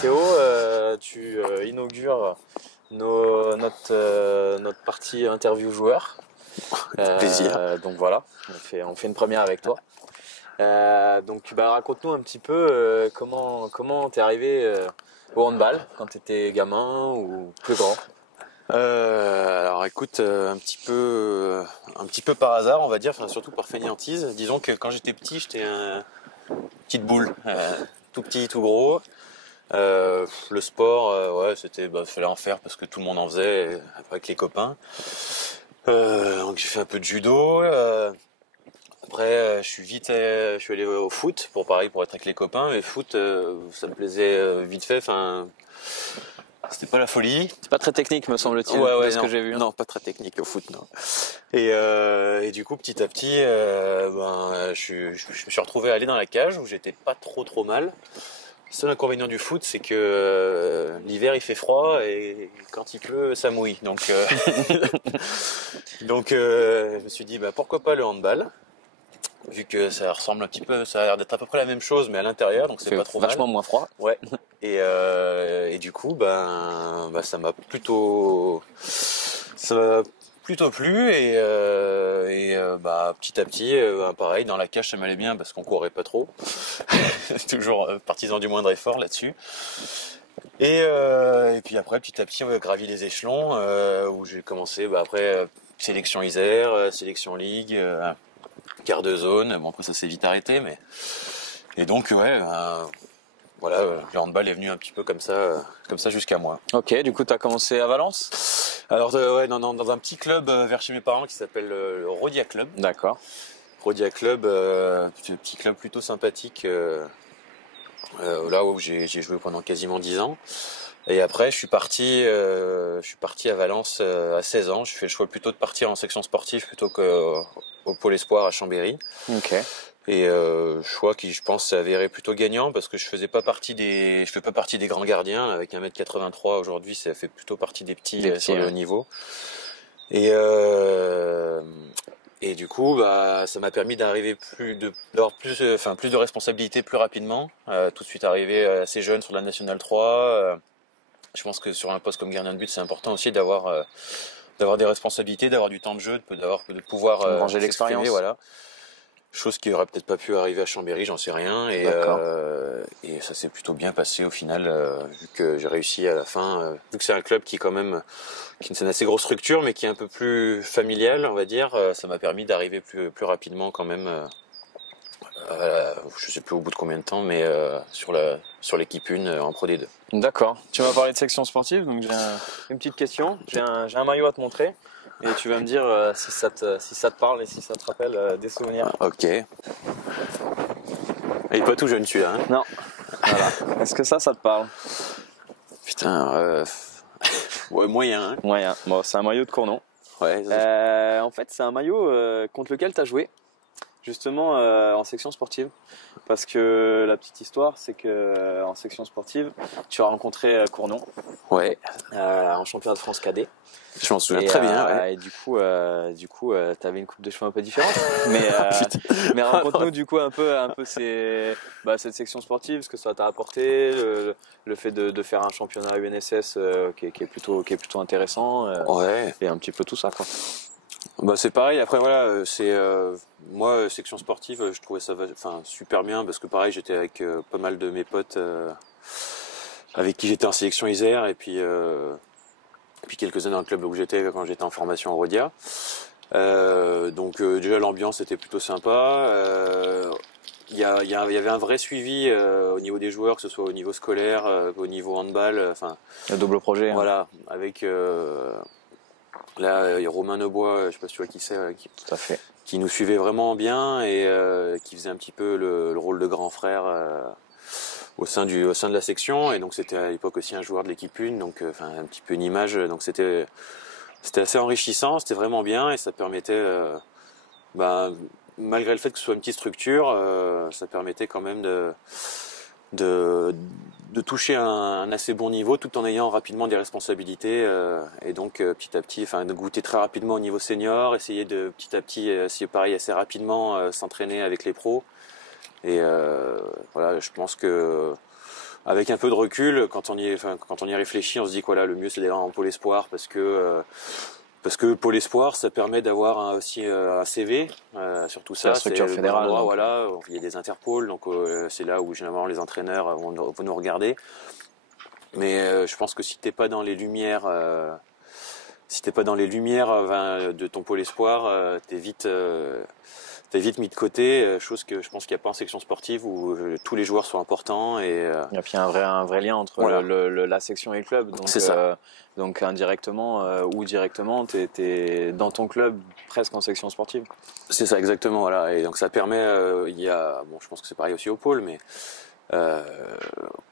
Théo, tu inaugures notre partie interview joueur. Plaisir. Donc voilà, on fait une première avec toi. Donc raconte-nous un petit peu comment t'es arrivé au handball quand t'étais gamin ou plus grand. Alors écoute, un petit peu par hasard, on va dire, enfin surtout par fainéantise. Disons que quand j'étais petit, j'étais une petite boule, tout petit, tout gros. Le sport, ouais, fallait en faire parce que tout le monde en faisait avec les copains. Donc j'ai fait un peu de judo. Après, je suis allé au foot pour être avec les copains. Mais foot, ça me plaisait vite fait. Enfin, c'était pas la folie. C'est pas très technique, me semble-t-il, Ouais, de ce que j'ai vu. Non, pas très technique au foot, non. Et du coup, petit à petit, je me suis retrouvé à aller dans la cage où j'étais pas trop mal. Le seul inconvénient du foot, c'est que l'hiver il fait froid et quand il pleut, ça mouille. Donc, je me suis dit, pourquoi pas le handball, vu que ça ressemble un petit peu, ça a l'air d'être à peu près la même chose, mais à l'intérieur, donc c'est pas trop mal. Vachement moins froid. Ouais. Et du coup, ça m'a plutôt plu petit à petit, pareil, dans la cage ça m'allait bien parce qu'on courait pas trop. Toujours partisan du moindre effort là-dessus. Et puis après, petit à petit, on a gravi les échelons où j'ai commencé, après sélection Isère, sélection Ligue, quart de zone. Bon après ça s'est vite arrêté, mais et donc voilà, le handball est venu un petit peu comme ça jusqu'à moi. Ok, du coup, tu as commencé à Valence? Alors, dans un petit club vers chez mes parents qui s'appelle le Rodia Club. D'accord. Rodia Club, petit club plutôt sympathique, là où j'ai joué pendant quasiment 10 ans. Et après, je suis parti à Valence à 16 ans. J'ai fait le choix plutôt de partir en section sportive plutôt qu'au pôle espoir à Chambéry. Ok. Et choix qui, je pense, s'est avéré plutôt gagnant parce que je fais pas partie des grands gardiens. Avec 1m83 aujourd'hui, ça fait plutôt partie des petits sur le haut niveau. Et du coup, ça m'a permis d'avoir plus de responsabilités plus rapidement. Tout de suite arrivé assez jeune sur la Nationale 3. Je pense que sur un poste comme gardien de but, c'est important aussi d'avoir des responsabilités, d'avoir du temps de jeu, de pouvoir ranger l'expérience. Voilà. Chose qui aurait peut-être pas pu arriver à Chambéry, j'en sais rien. Et ça s'est plutôt bien passé au final, vu que j'ai réussi à la fin. Vu que c'est un club qui c'est une assez grosse structure, mais qui est un peu plus familial, on va dire. Ça m'a permis d'arriver plus rapidement quand même. Je sais plus au bout de combien de temps, mais sur l'équipe 1 en Pro D2. D'accord. Tu m'as parlé de section sportive, donc j'ai une petite question. J'ai un maillot à te montrer et tu vas me dire si ça te parle et si ça te rappelle des souvenirs. Ok. Il est pas tout jeune celui-là, hein? Non. Voilà. Est-ce que ça te parle? Putain, ouais, moyen. Hein. Moyen. Bon, c'est un maillot de Cournon. Ouais. En fait, c'est un maillot contre lequel tu as joué. Justement en section sportive, parce que la petite histoire c'est que en section sportive tu as rencontré Cournon, ouais, en championnat de France cadet. Je m'en souviens très bien. Ouais. Et du coup t'avais une coupe de cheveux un peu différente, mais raconte-nous du coup un peu cette section sportive, ce que ça t'a apporté, le fait de faire un championnat UNSS qui est plutôt intéressant, ouais. Et un petit peu tout ça quoi. C'est pareil. Après voilà, moi section sportive, je trouvais ça super bien parce que pareil, j'étais avec pas mal de mes potes avec qui j'étais en sélection Isère et puis quelques-uns dans le club où j'étais quand j'étais en formation en Rodia. Donc déjà l'ambiance était plutôt sympa. Il y avait un vrai suivi au niveau des joueurs, que ce soit au niveau scolaire, au niveau handball. Le double projet. Voilà, avec là, il y a Romain Neubois, je sais pas si tu vois qui c'est, tout à fait, qui nous suivait vraiment bien et qui faisait un petit peu le rôle de grand frère au sein de la section. Et donc c'était à l'époque aussi un joueur de l'équipe 1, donc un petit peu une image. Donc c'était assez enrichissant, c'était vraiment bien et ça permettait, malgré le fait que ce soit une petite structure, ça permettait quand même de toucher un assez bon niveau tout en ayant rapidement des responsabilités et donc petit à petit de goûter très rapidement au niveau senior, essayer de petit à petit pareil assez rapidement s'entraîner avec les pros et voilà, je pense que avec un peu de recul, quand on y réfléchit, on se dit que voilà, le mieux c'est d'aller en pôle espoir parce que pôle espoir, ça permet d'avoir aussi un CV, surtout ça, la structure c'est fédérale. endroit, voilà, il y a des interpôles, donc c'est là où généralement les entraîneurs vont nous regarder. Mais je pense que si t'es pas dans les lumières, de ton pôle espoir, t'es vite mis de côté, chose que je pense qu'il n'y a pas en section sportive où tous les joueurs sont importants et puis il y a un vrai lien entre voilà. la section et le club. Donc, c'est ça. Donc indirectement ou directement, t'es dans ton club presque en section sportive. C'est ça exactement, voilà. Et donc ça permet, je pense que c'est pareil aussi au pôle, mais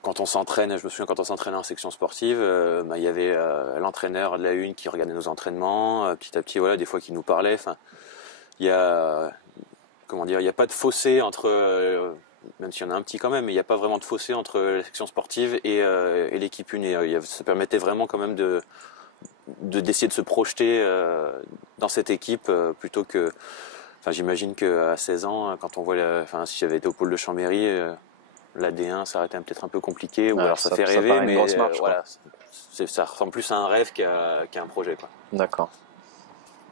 quand on s'entraîne, je me souviens quand on s'entraînait en section sportive, il y avait l'entraîneur de la une qui regardait nos entraînements, petit à petit, voilà, des fois qui nous parlait. Enfin, il y a pas de fossé entre, même s'il y en a un petit quand même, mais il n'y a pas vraiment de fossé entre la section sportive et l'équipe une. Ça permettait vraiment quand même d'essayer de se projeter dans cette équipe plutôt que. Enfin, j'imagine qu'à 16 ans, quand on voit, si j'avais été au pôle de Chambéry, la D1, ça aurait été peut-être un peu compliqué, ou alors ça fait rêver, mais grosse marche, voilà, ça ressemble plus à un rêve qu'à un projet, quoi. D'accord.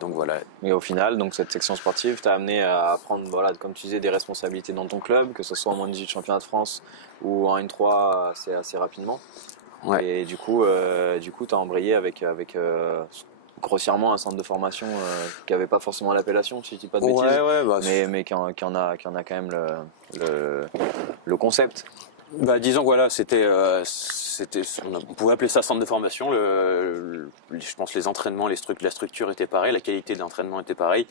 Donc voilà. Et au final, donc cette section sportive t'a amené à prendre, voilà, comme tu disais, des responsabilités dans ton club, que ce soit en moins 18 championnat de France ou en N3 assez rapidement. Ouais. Et du coup, t'as embrayé avec grossièrement un centre de formation qui n'avait pas forcément l'appellation, si je dis pas de bêtises, mais qui en a quand même le concept. Disons que voilà, on pouvait appeler ça centre de formation. Je pense les entraînements, la structure était pareille, la qualité de l'entraînement était pareille.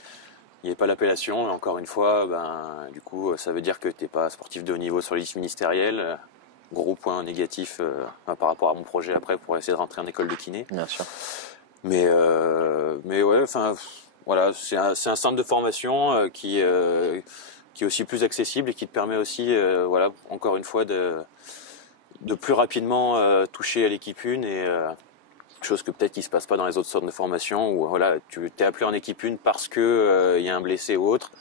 Il n'y avait pas l'appellation. Encore une fois, du coup, ça veut dire que t'es pas sportif de haut niveau sur les listes ministérielles. Gros point négatif par rapport à mon projet après pour essayer de rentrer en école de kiné. Bien sûr. Mais ouais, enfin voilà, c'est un centre de formation qui est aussi plus accessible et qui te permet aussi, voilà, encore une fois de plus rapidement toucher à l'équipe 1 et chose que peut-être qui se passe pas dans les autres centres de formation où voilà, tu t'es appelé en équipe 1 parce que y a un blessé ou autre.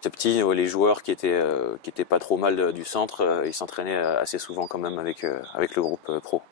Petit à petit, les joueurs qui étaient pas trop mal du centre, ils s'entraînaient assez souvent quand même avec le groupe pro.